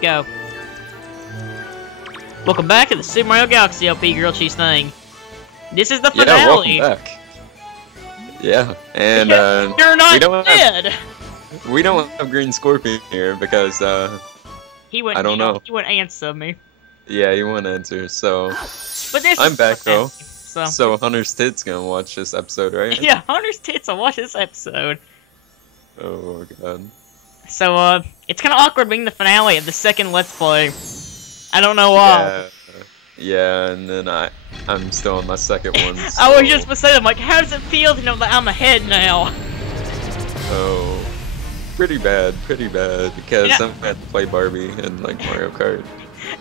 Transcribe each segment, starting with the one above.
Go. Welcome back to the Super Mario Galaxy LP Grilled Cheese thing. This is the finale. Yeah, welcome back. Yeah, and you're not dead. We don't have Green Scorpion here because he wouldn't. I don't know. He wouldn't answer me. Yeah, he wouldn't answer. So but this I'm back though. So Hunter's Tits gonna watch this episode, right? Yeah, Hunter's Tits will watch this episode. Oh god. So it's kind of awkward being the finale of the second Let's Play. I don't know why. Yeah, and then I'm still on my second one. So. I was just gonna say, I'm like, how does it feel to know that I'm ahead now? Oh, pretty bad, because I'm gonna have to play Barbie and like Mario Kart.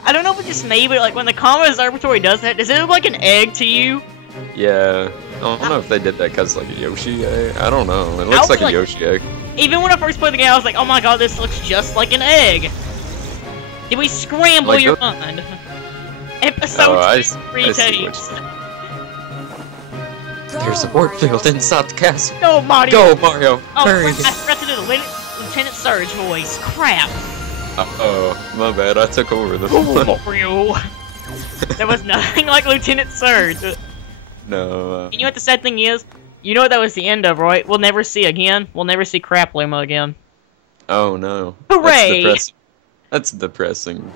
I don't know if it's just me, but like when the Comma Observatory does that, does it look like an egg to you? Yeah, I don't know if they did that because like a Yoshi egg. I don't know. It looks like a Yoshi egg. Even when I first played the game, I was like, oh my god, this looks just like an egg. Did we scramble like your mind? Episode 2 retapes. There's a warp field inside the castle. Go, Mario! Go, Mario! Oh, hurry! I forgot to do the Lieutenant Surge voice. Crap! Oh, my bad. I took over the Mario! There was nothing like Lieutenant Surge. No. And you know what the sad thing is? You know what that was the end of, right? We'll never see again. We'll never see Crap Luma again. Oh no! Hooray! That's depressing.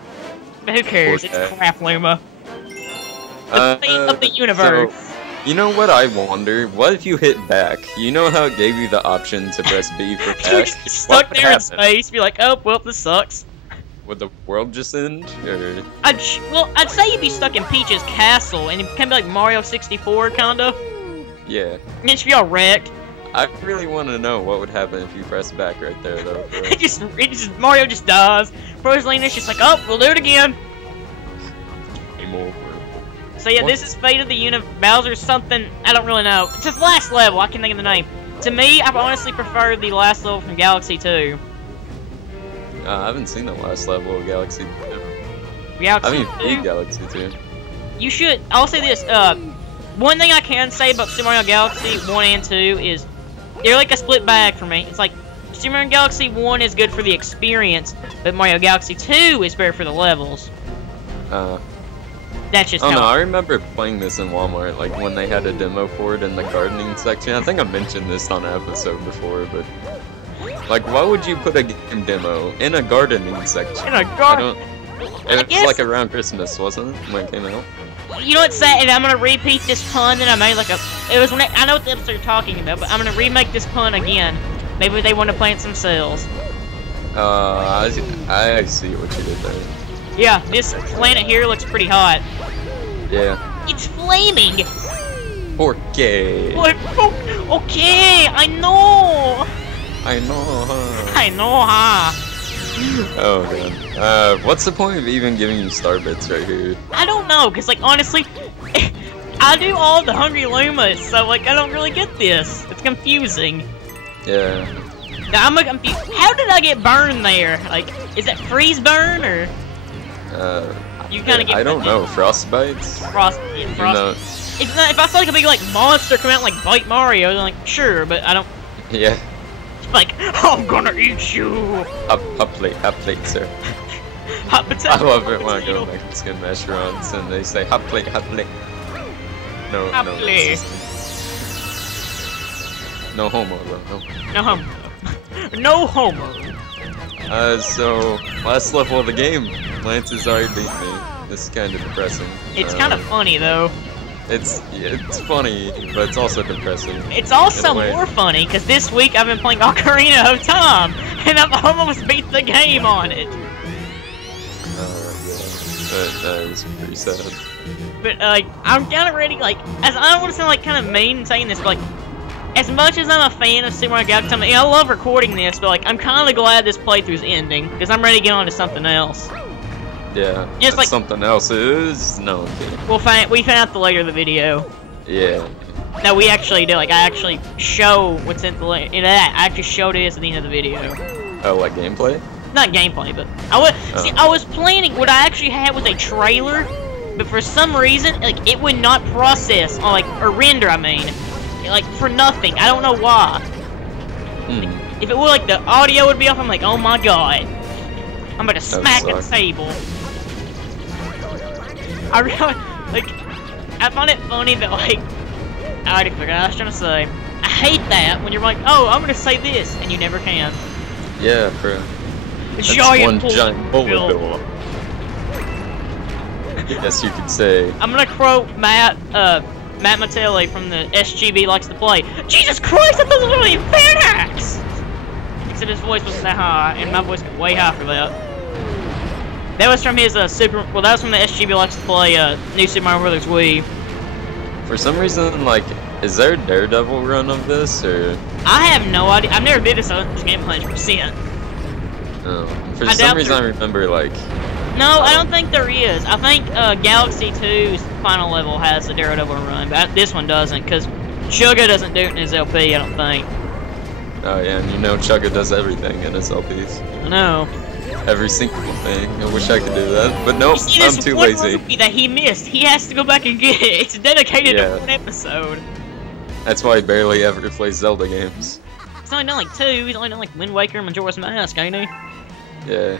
But who cares? It's Crap Luma. The fate of the universe. So, you know what I wonder? What if you hit back? You know how it gave you the option to press B for back? You're just stuck there in space, be like, oh, well, this sucks. Would the world just end? Or... I'd say you'd be stuck in Peach's castle, and it can be like Mario 64, kinda. Yeah. And it'd be all wrecked. I really want to know what would happen if you press back right there, though. Mario just dies. Rosalina's just like, oh, we'll do it again. Game over. So yeah, this is Fate of the Universe. Bowser's something, I don't really know. It's his last level, I can't think of the name. To me, I honestly prefer the last level from Galaxy 2. I haven't seen the last level of Galaxy 2. Galaxy 2? Galaxy 2. You should, I'll say this, one thing I can say about Super Mario Galaxy 1 and 2 is, they're like a split bag for me. It's like, Super Mario Galaxy 1 is good for the experience, but Mario Galaxy 2 is better for the levels. That's just how I remember playing this in Walmart, like when they had a demo for it in the gardening section. I think I mentioned this on an episode before, but like, why would you put a game demo in a gardening section? In a garden? It was like around Christmas, wasn't it, when it came out? You know what's sad? I'm gonna repeat this pun that I made. It was when I know what the episode you're talking about, but I'm gonna remake this pun again. Maybe they want to plant some cells. I see what you did there. Yeah, this planet here looks pretty hot. Yeah. It's flaming! Okay. Okay, I know! I know, huh? I know, huh? Oh, man. What's the point of even giving you star bits right here? I don't know, because, like, honestly, I do all the Hungry Lumas, so, like, I don't really get this. It's confusing. Yeah. Now, I'm confused. How did I get burned there? Like, is that freeze burn, or...? You kind of get. I don't know. Frostbites. Frost. If I saw like a big like monster come out and like bite Mario, then like sure, but I don't. Yeah. Like I'm gonna eat you. Hot plate, sir. Hot potato. I love it when I go to Mexican restaurants and they say hot plate, hot plate. No, hot no. plate. No homo, bro. No homo. No homo. So last level of the game, Lance has already beat me. This is kind of depressing. It's kind of funny though. It's funny, but it's also depressing. It's also more funny because this week I've been playing Ocarina of Time, and I've almost beat the game on it. That is pretty sad. But like, I'm kind of ready. Like, as I don't want to sound like kind of mean saying this, but like, as much as I'm a fan of Super Mario Galaxy, I love recording this, but like, I'm kind of glad this playthrough's ending because I'm ready to get on to something else. Yeah, just like something else is no. We found out the later the video. Yeah. No, we actually do. Like, I actually show what's in the I actually showed it at the end of the video. Oh, like gameplay? Not gameplay, but I was planning. What I actually had was a trailer, but for some reason, like it would not process or render. I mean, like for nothing. I don't know why. Like, if it were like the audio would be off, I'm like, oh my god. I'm about to smack the table. I really, like, I find it funny that, like, I already forgot what I was trying to say. I hate that when you're like, oh, I'm gonna say this, and you never can. Yeah, bro. That's Giant one giant bullet bill. bill. Yes, you could say. I'm gonna quote Matt Mattelli from the SGB Likes to Play. Jesus Christ, I thought this was really Panax! Except his voice wasn't that high, and my voice got way high for that. That was from his that was from the SGB Likes to Play New Super Mario Bros. Wii. For some reason, like, is there a Daredevil run of this, or? I have no idea. I've never been to this game 100%. Oh. For some reason, I remember, like... No, I don't think there is. I think Galaxy 2's final level has a Daredevil run, but this one doesn't, because Chugga doesn't do it in his LP, I don't think. Oh yeah, and you know Chugga does everything in his LPs. I know. Every single thing. I wish I could do that, but nope, I'm too lazy. That he missed. He has to go back and get it. It's dedicated to one episode. That's why he barely ever plays Zelda games. He's only done like 2. He's only done like Wind Waker and Majora's Mask, ain't he? Yeah.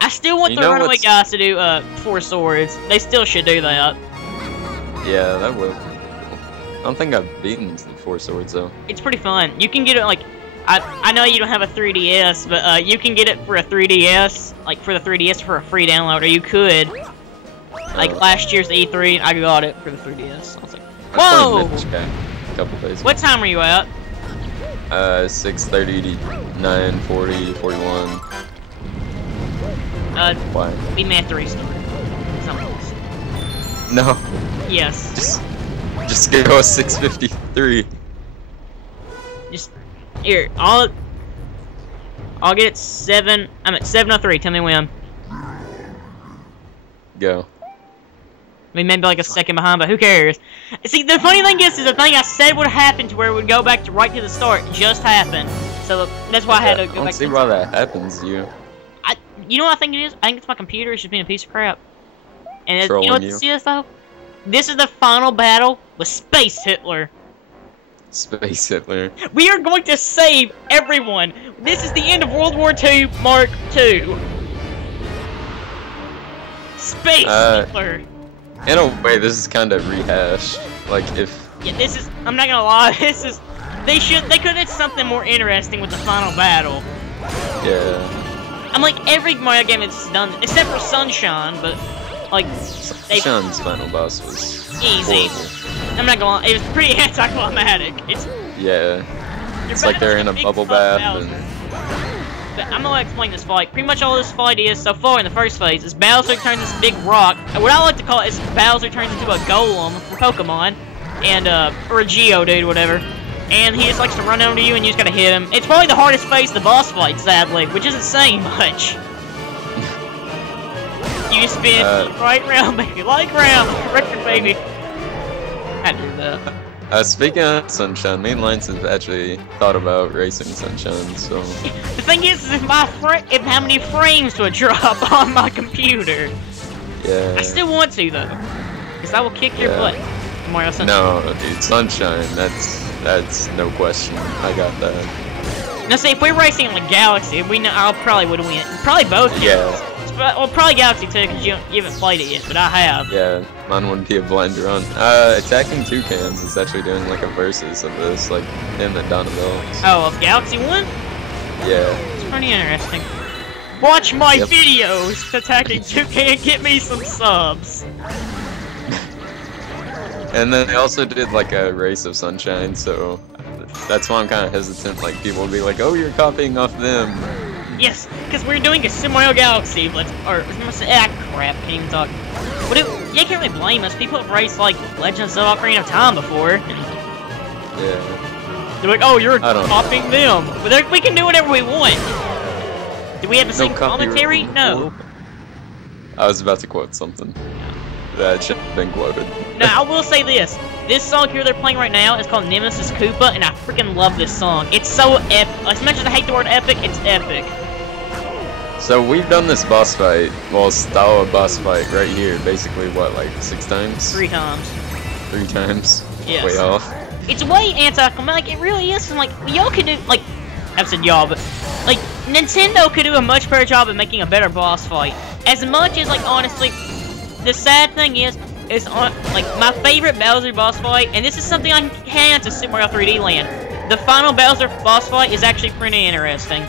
I still want the Runaway guys to do 4 Swords. They still should do that. Yeah, that would. I don't think I've beaten the 4 Swords though. It's pretty fun. You can get it like, I know you don't have a 3DS, but you can get it for a 3DS, like for the 3DS for a free download, or you could. Like last year's E3, I got it for the 3DS. I was like, whoa! A couple days. What time were you at? 6:30 to 9:40, 41. Why? We may have to restart. No. Yes. Just go 6:53. Just here. I'll get it 7. I'm at 7:03. Tell me when. Go. I mean, maybe like a second behind, but who cares? See, the funny thing is the thing I said would happen to where it would go back to right to the start just happened. So that's why I had to go back. I don't see why that happens to you. You know what I think it is? I think it's my computer. It's just being a piece of crap. And you know what this is, though? This is the final battle with Space Hitler. Space Hitler. We are going to save everyone. This is the end of World War II Mark II. Space Hitler. In a way, this is kind of rehashed. Like, if... Yeah, this is... I'm not gonna lie, this is... They could have done something more interesting with the final battle. Yeah. I'm like, every Mario game it's done, except for Sunshine, but, like... Sunshine's final boss was... easy. Horrible. I'm not gonna lie, it was pretty anticlimactic. Yeah. It's like they're in a bubble bath and... But I'm gonna explain this fight. Pretty much all this fight is, so far in the first phase, is Bowser turns this big rock. What I like to call it is Bowser turns into a golem from Pokemon. And, or a Geodude, whatever. And he just likes to run over to you and you just gotta hit him. It's probably the hardest phase of the boss fight, sadly, which isn't saying much. You just spin right round, baby, like round, record, baby. I do that. Speaking of Sunshine, me and Lance have actually thought about racing Sunshine, so... The thing is if how many frames would drop on my computer. Yeah. I still want to, though. Because I will kick your butt. Mario Sunshine. No, dude, Sunshine, that's no question. I got that. Now see, if we're racing like Galaxy, I probably would win. Probably both. Yeah. Well, probably Galaxy too, because you haven't played it yet, but I have. Yeah, mine wouldn't be a blind run. Attacking Toucans is actually doing like a versus of this, like him and Donatello. Oh, of Galaxy 1? Yeah. It's pretty interesting. Watch my videos, Attacking Toucan, get me some subs. And then they also did like a race of Sunshine, so that's why I'm kind of hesitant. Like people will be like, "Oh, you're copying off them." Yes, because we're doing a Super Mario Galaxy. Crap, can't even talk. But you can't really blame us. People have raced like Legend of Zelda: Ocarina of Time before. Yeah. They're like, "Oh, you're copying them," but we can do whatever we want. Do we have the same commentary? No. I was about to quote something. That should have been quoted. Now, I will say this. This song here they're playing right now is called Nemesis Koopa, and I freaking love this song. It's so epic. As much as I hate the word epic, it's epic. So we've done this boss fight, well, style of boss fight right here, basically, what, like 6 times? 3 times. 3 times? Yes. Way off. It's way anticlimactic. It really is. And, like, y'all can do, like, I've said y'all, but, like, Nintendo could do a much better job of making a better boss fight. As much as, like, honestly, the sad thing is on, like, my favorite Bowser boss fight, and this is something I can to Super Mario 3D Land. The final Bowser boss fight is actually pretty interesting.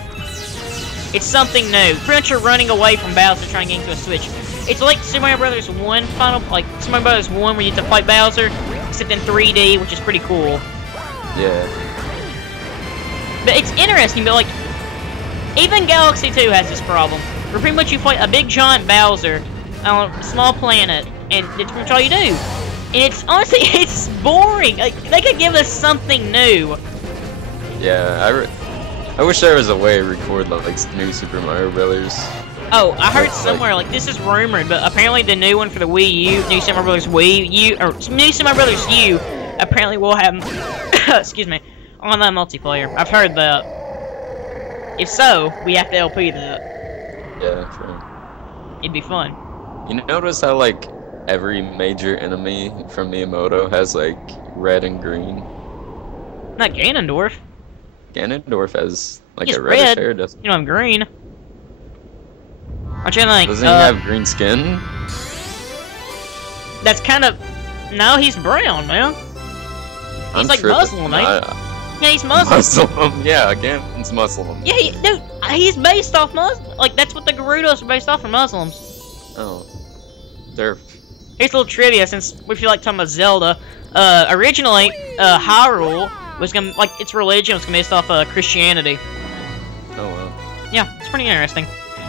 It's something new. Pretty much you're running away from Bowser trying to get into a switch. It's like Super Mario Brothers 1 final, like, Super Mario Brothers 1 where you have to fight Bowser, except in 3D, which is pretty cool. Yeah. But it's interesting, but, like, even Galaxy 2 has this problem. Where pretty much you fight a big giant Bowser on a small planet, and it's pretty much all you do. And it's, honestly, it's boring. Like, they could give us something new. Yeah, I wish there was a way to record, like, new Super Mario Brothers. Oh, I heard somewhere, like, this is rumored, but apparently the new one for the Wii U, New Super Mario Brothers Wii U, or New Super Mario Brothers U, apparently will have, excuse me, online multiplayer. I've heard that. If so, we have to LP that. Yeah, sure. It'd be fun. You notice how, like, every major enemy from Miyamoto has, like, red and green? Not Ganondorf. Ganondorf has, like, He's a reddish red. hair, doesn't You know, I'm green. I'm trying to think. Doesn't he have green skin? That's kind of... No, he's brown, man. He's like Muslim, eh? Yeah, he's Muslim. Muslim, yeah, Ganon's Muslim. Yeah, dude, he's based off Muslim. Like, that's what the Gerudos are based off from Muslims. Oh. They're... Here's a little trivia, since we feel like talking about Zelda. Originally, Hyrule was gonna, like, its religion was based off Christianity. Oh, well. Yeah, it's pretty interesting.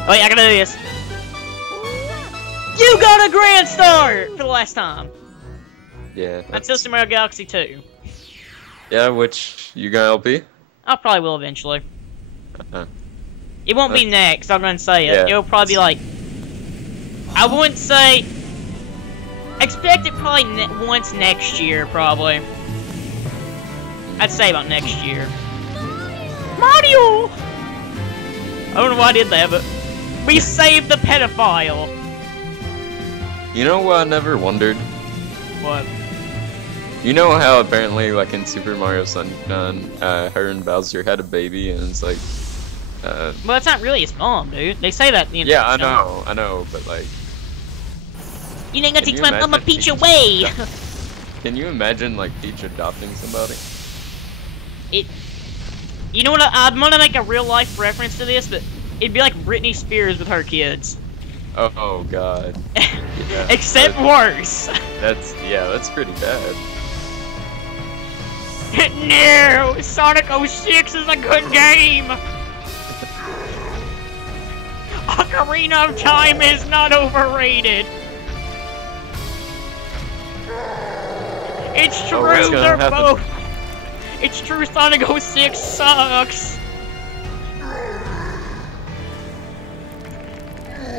Wait, I gotta do this. You got a grand start for the last time. Yeah. Until Super Mario Galaxy 2. Yeah, which you got LP? I probably will eventually. It won't be next, I'm gonna say it. Yeah. It'll probably be like... I wouldn't say... Expect it probably once next year, probably. I'd say about next year. Mario! I don't know why I did that, but... We saved the pedophile! You know what I never wondered? What? You know how apparently, like, in Super Mario Sunshine, her and Bowser had a baby, and it's like, Well, that's not really his mom, dude. They say that in the yeah, I know, but, like... You ain't gonna take my mama Peach away! Can you imagine, like, Peach adopting somebody? You know what, I'm gonna make a real-life reference to this, but it'd be like Britney Spears with her kids. Oh, God. Yeah, Except worse! that's pretty bad. No! Sonic 06 is a good game! Ocarina of Time is not overrated! It's true, they're both... It's true, Sonic 06 sucks!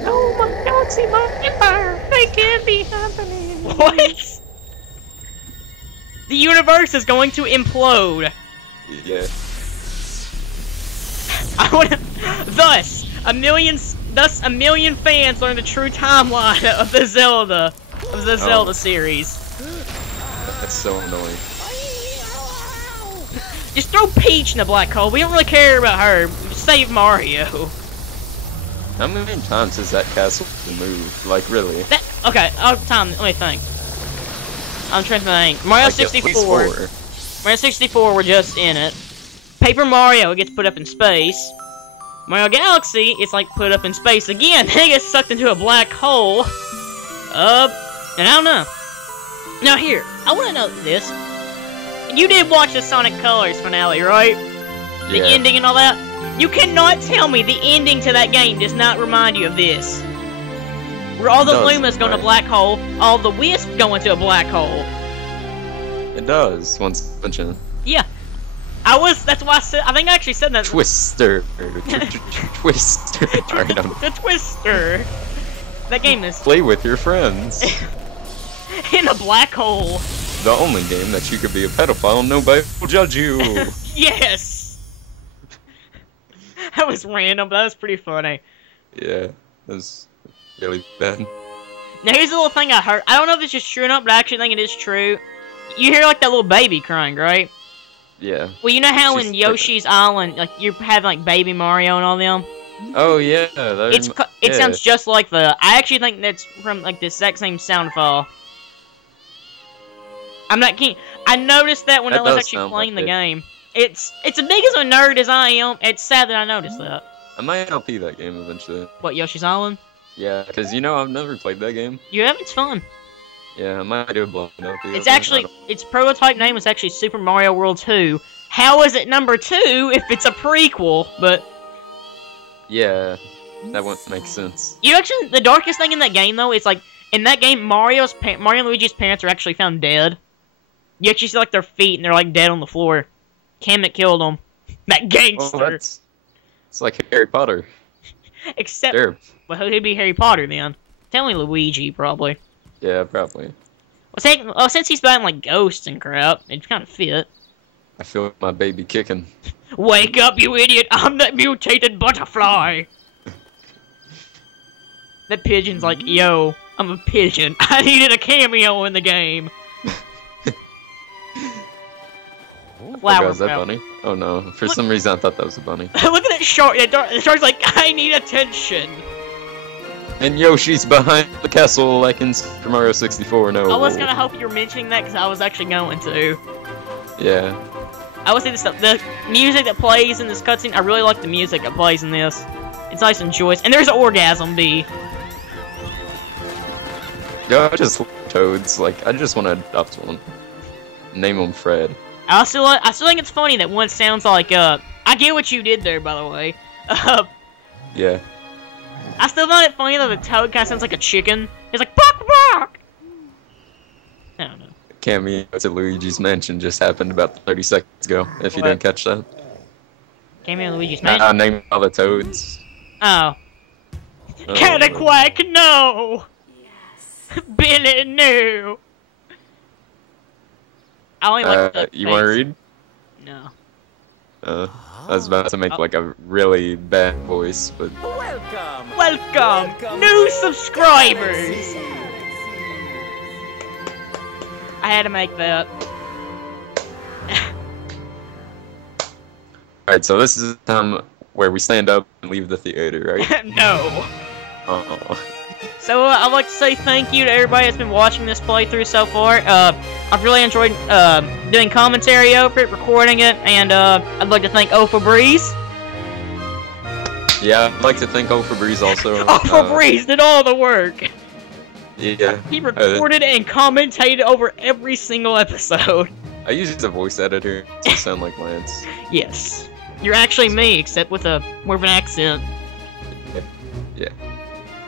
Oh my Galaxy Empire! They can't be happening! What? The universe is going to implode! Yeah. I wanna... Thus, a million fans learn the true timeline of the Zelda series. That's so annoying. Just throw Peach in the black hole. We don't really care about her. Just save Mario. How many times has that castle moved? Like, really? Okay, let me think. I'm trying to think. Mario like 64. Mario 64, we're just in it. Paper Mario gets put up in space. Mario Galaxy, it's like put up in space again. Then it gets sucked into a black hole. And I don't know. Now here, I want to know this. You did watch the Sonic Colors finale, right? The ending and all that? You cannot tell me the ending to that game does not remind you of this. Where all the Lumas go in a black hole, all the Wisps go into a black hole. It does, once mentioned. Yeah. That's why I said, I think I actually said that. Twister. Twister. The Twister. That game is... Play with your friends. In a black hole. The only game that you could be a pedophile and nobody will judge you. Yes! That was random, but that was pretty funny. Yeah, that was really bad. Now here's a little thing I heard. I don't know if it's just true or not, but I actually think it is true. You hear like that little baby crying, right? Yeah. Well, you know how She's in Yoshi's Island, like, you have, like, Baby Mario and all them? Oh, yeah. It sounds just like the... I actually think that's from, like, the exact same sound file. I'm not kidding. I noticed that when I was actually playing the game. It's as big as a nerd as I am. It's sad that I noticed that. I might LP that game eventually. What, Yoshi's Island? Yeah, because, you know, I've never played that game. You have? It's fun. Yeah, I might do a blind LP. It's actually... Its prototype name is actually Super Mario World 2. How is it number 2 if it's a prequel? But... Yeah, that wouldn't make sense. You actually... The darkest thing in that game, though, is, like... In that game, Mario and Luigi's parents are actually found dead. You actually see, like, their feet, and they're, like, dead on the floor. Kamek killed them. That gangster. Well, it's like Harry Potter. Except... Sure. Well, who'd be Harry Potter, then? Tell me Luigi, probably. Yeah, probably. Well, since he's buying, like, ghosts and crap, it's kind of fit. I feel my baby kicking. Wake up, you idiot! I'm that mutated butterfly! That pigeon's like, yo, I'm a pigeon. I needed a cameo in the game. Flower Oh, is that bunny? Oh no, for some reason I thought that was a bunny. Look at that shark! The shark's like, I need attention! And Yoshi's behind the castle like in Super Mario 64, no. I was gonna hope you were mentioning that because I was actually going to. Yeah. I would say this stuff. The music that plays in this cutscene, I really like the music that plays in this. It's nice and joyous. And there's an Orgasm Bee. Yeah, I just love toads. Like, I just want to adopt one. Name him Fred. I still think it's funny that one sounds like, I get what you did there, by the way. Yeah. I still find it funny that the toad kind of sounds like a chicken. It's like, bark, bark! I don't know. Cameo to Luigi's Mansion just happened about 30 seconds ago, if you didn't catch that. Cameo Luigi's Mansion? I named all the toads. Oh. Cataquack, no! Yes. Billy, no! I only like the you want to read? No. I was about to make like a really bad voice, but... Welcome! New subscribers! I had to make that. Alright, so this is the time where we stand up and leave the theater, right? No. Oh. So, I'd like to say thank you to everybody that's been watching this playthrough so far. I've really enjoyed, doing commentary over it, recording it, and, I'd like to thank Ohfabreeze. Yeah, I'd like to thank Ohfabreeze also. Ohfabreeze did all the work! Yeah. He recorded and commentated over every single episode. I use the voice editor to sound like Lance. Yes. You're actually me, except with more of an accent. Yeah.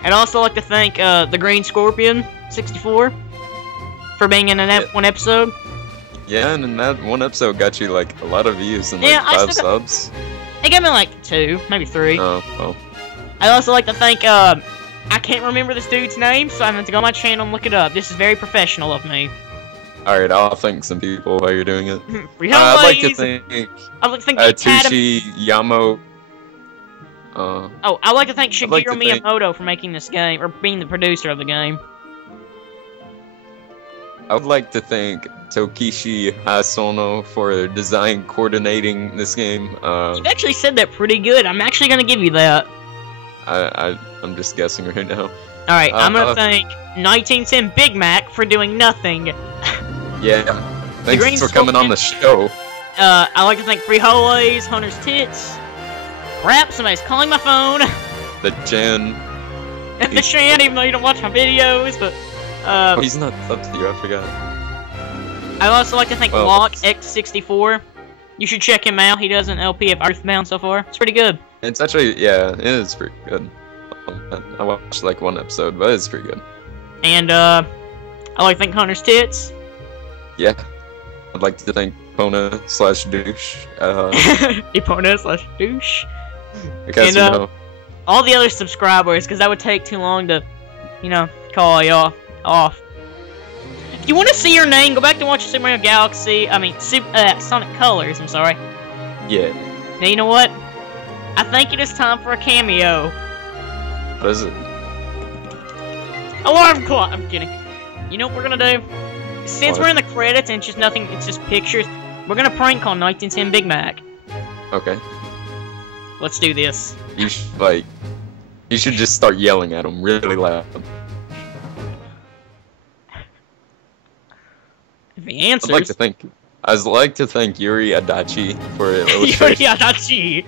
I'd also like to thank, the Green Scorpion 64 for being in one episode. Yeah, and that one episode got you, like, a lot of views and, Yeah, like, 5 subs. It got me, like, 2, maybe 3. Oh. I'd also like to thank, I can't remember this dude's name, so I'm going to go on my channel and look it up. This is very professional of me. Alright, I'll thank some people while you're doing it. I'd like to thank the Academy. Tushi Yamo. I'd like to thank Shigeru like to Miyamoto for making this game, or being the producer of the game. I would like to thank Tokishi Hasono for design coordinating this game. You've actually said that pretty good. I'm actually going to give you that. I'm just guessing right now. Alright, I'm going to thank 1910 Big Mac for doing nothing. Yeah, thanks for coming on the show. I'd like to thank Frijoles, Hunter's Tits. Crap, somebody's calling my phone. The Jen. And the Shan, even though you don't watch my videos, but... he's not up to you, I forgot. I'd also like to thank Lock X64. You should check him out. He does an LP of Earthbound so far. It's pretty good. It's actually, yeah, it is pretty good. I watched like one episode, but it's pretty good. And, I'd like to thank Hunter's Tits. Yeah. I'd like to thank Epona/douche. Epona/douche. Because, and, you know... all the other subscribers, because that would take too long to, you know, call y'all off. If you want to see your name, go back to watch Super Mario Galaxy, Sonic Colors, I'm sorry. Yeah. Now, you know what? I think it is time for a cameo. What is it? Alarm clock! I'm kidding. You know what we're gonna do? Since we're in the credits and it's just nothing, it's just pictures, we're We're gonna prank call 1910 Big Mac. Okay. Let's do this. You should just start yelling at him really loud. If he answers. I'd like to thank Yuri Adachi for Yuri illustration. Adachi.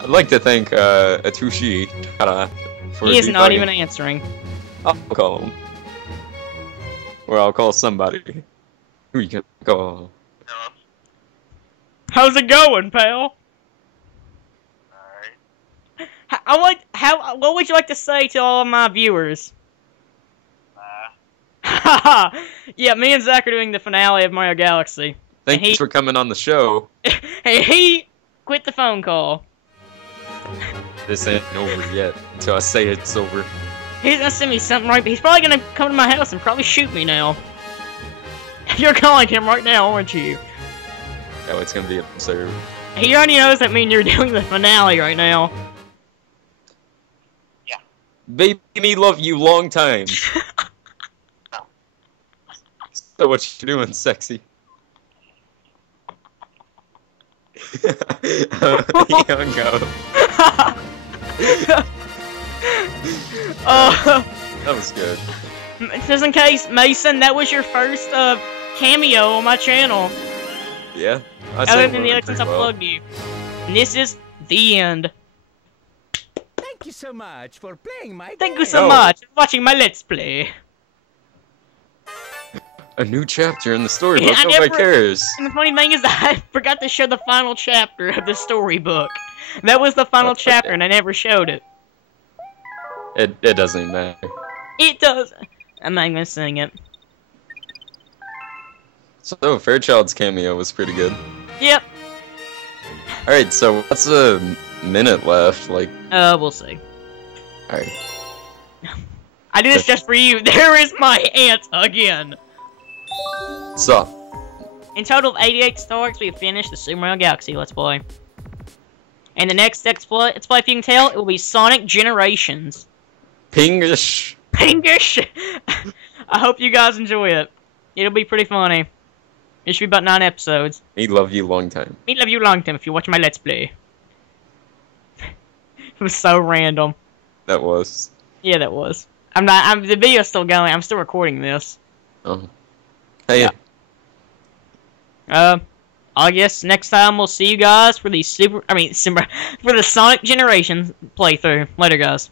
I'd like to thank Atushi Kara for He is not debugging. even answering. I'll call him. Or I'll call somebody. Who you can call? How's it going, pal? Alright. What would you like to say to all of my viewers? Haha! Yeah, me and Zach are doing the finale of Mario Galaxy. Thanks for coming on the show. Hey, he quit the phone call. This ain't over yet until I say it's over. He's gonna send me something right, but he's probably gonna come to my house and probably shoot me now. You're calling him right now, aren't you? Oh, it's gonna be absurd. He already knows that means you're doing the finale right now. Yeah. Baby me love you long time. So what you doing, sexy? He hung up. That was good. Just in case, Mason, that was your first cameo on my channel. Yeah. Other than the other since I plugged you. And this is the end. Thank you so much for playing my Thank you game. so much for watching my Let's Play. A new chapter in the storybook. Yeah, Nobody cares. And the funny thing is that I forgot to show the final chapter of the storybook. That was the final chapter, and I never showed it. It doesn't matter. It does. I'm not gonna sing it. So Fairchild's cameo was pretty good. Yep. Alright, so what's a minute left? Like, We'll see. alright. I do this just for you. There is my aunt again. So, In total of 88 stars, we have finished the Super Mario Galaxy Let's Play. And the next Let's Play, if you can tell, it will be Sonic Generations. Pingish. Pingish! I hope you guys enjoy it. It'll be pretty funny. It should be about 9 episodes. Me love you long time. Me love you long time if you watch my Let's Play. It was so random. That was. Yeah, that was. The video's still going. I'm still recording this. Oh. Hey. Yeah. I guess next time we'll see you guys for the for the Sonic Generations playthrough. Later, guys.